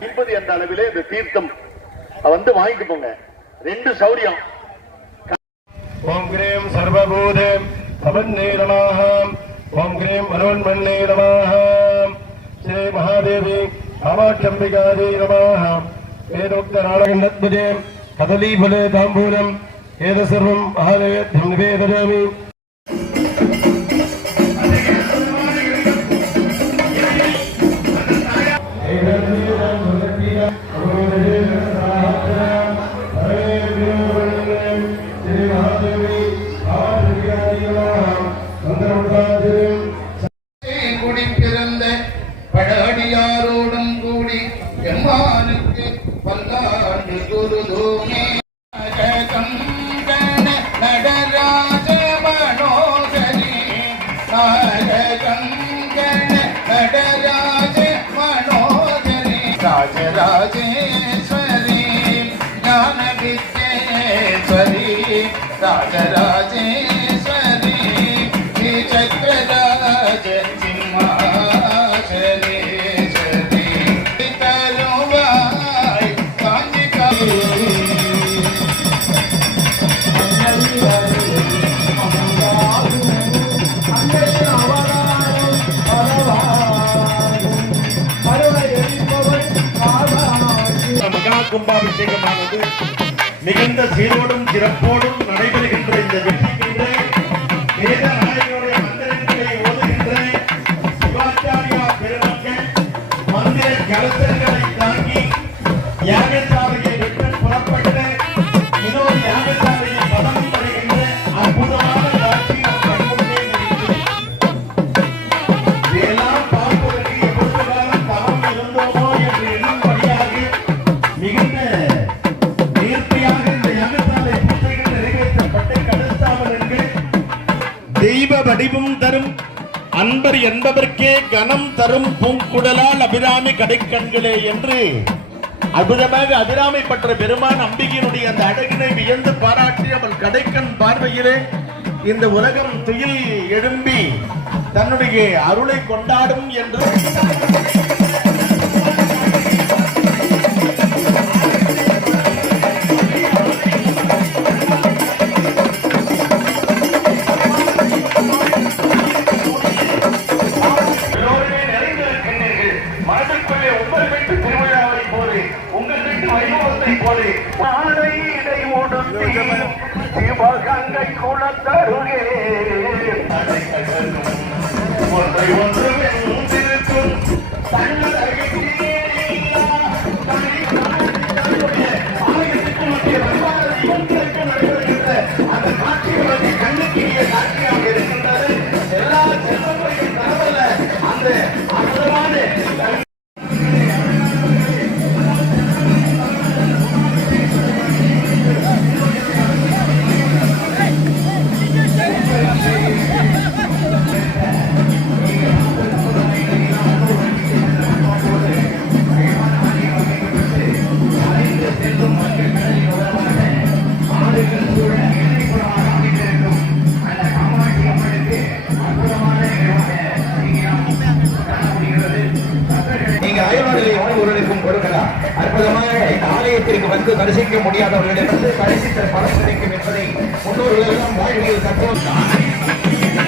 50 என்ற அளவிலே இந்த தீர்த்தம் வந்து வாங்கிட்டு போங்க. 2 சௌரியம். ஓம் கிரீம் சர்வபூதே பவன்னே நமः. ஓம் கிரீம் மனோன்மன்னே நமः. ஸ்ரீ மகாதேவி காமாட்சம்பிகாதே நமः. வேதோக்த நாடகந்தத்புஜே கதலீபலே தாம்பூலம் ஏத சர்வம் மகாதேவத்யம் நிவேதயாமி. குடிப்பிறந்த படாடியாரோடும் கூடி எம்மானுக்கு பல்லாண்டு குருதோமே நடராஜ மனோகரி நாகங்கண நடராஜ மனோகரி ராஜராஜேஸ்வரி ஞான வித்யேஸ்வரி ராஜராஜேஸ்வரி சக்கரராஜ சிம்மாசனேஸ்வரி தருவாய் காஞ்சி மகா கும்பாபிஷேகமானது மிகுந்த சீரோடும் சிறப்போடும் நடைபெறுகின்ற இந்த வெற்றிகின்ற வேதநாயகனுடைய மந்திரங்களை ஓதுகின்ற சிவாச்சாரியா பெருமக்கள் மந்திர கலசங்களை தாங்கி யாகசாலையை விட்டு புறப்பட்டு இன்னொரு யாகசாலையை பதவி வருகின்ற அற்புதமான காட்சி கண்முன்னே இதெல்லாம் பார்ப்பதற்கு எப்பொழுது காலம் தவம் இருந்தோமோ என்று எண்ணும்படியாக மிகுந்த நேர்த்தியாக இந்த யாகசாலை பூஜைகள் நிறைவேற்றப்பட்டு கடுத்தாவலங்கள் தெய்வ வடிவம் தரும் அன்பர் என்பவர்க்கே கனம் தரும் பூங்குடலால் அபிராமி கடைக்கண்களே என்று அற்புதமாக அபிராமி பற்ற பெருமான் அம்பிகையினுடைய அந்த அழகினை வியந்து பாராட்டி அவள் கடைக்கண் பார்வையிலே இந்த உலகம் துயில் எழும்பி தன்னுடைய அருளை கொண்டாடும் என்று மனதிற்குள்ளே உங்கள் வீட்டு திருவிழாவை போது உங்கள் வீட்டு வைபவத்தை போது நாளை இதை உடுத்தி சிவகங்கை குளத்தருகே ஒன்றை ஒன்று வென்றிருக்கும் அந்த காட்சிகளுக்கு கண்ணுக்கிய காட்சியாக இருக்கின்றது. எல்லா செல்வங்களையும் தரவல்ல அந்த அற்புதமான அற்புதமாக ஆலயத்திற்கு வந்து தரிசிக்க முடியாதவர்களிடமிருந்து தரிசித்த பலன் கிடைக்கும் என்பதை முன்னோர்கள் எல்லாம் வாழ்வில் கற்றோம்.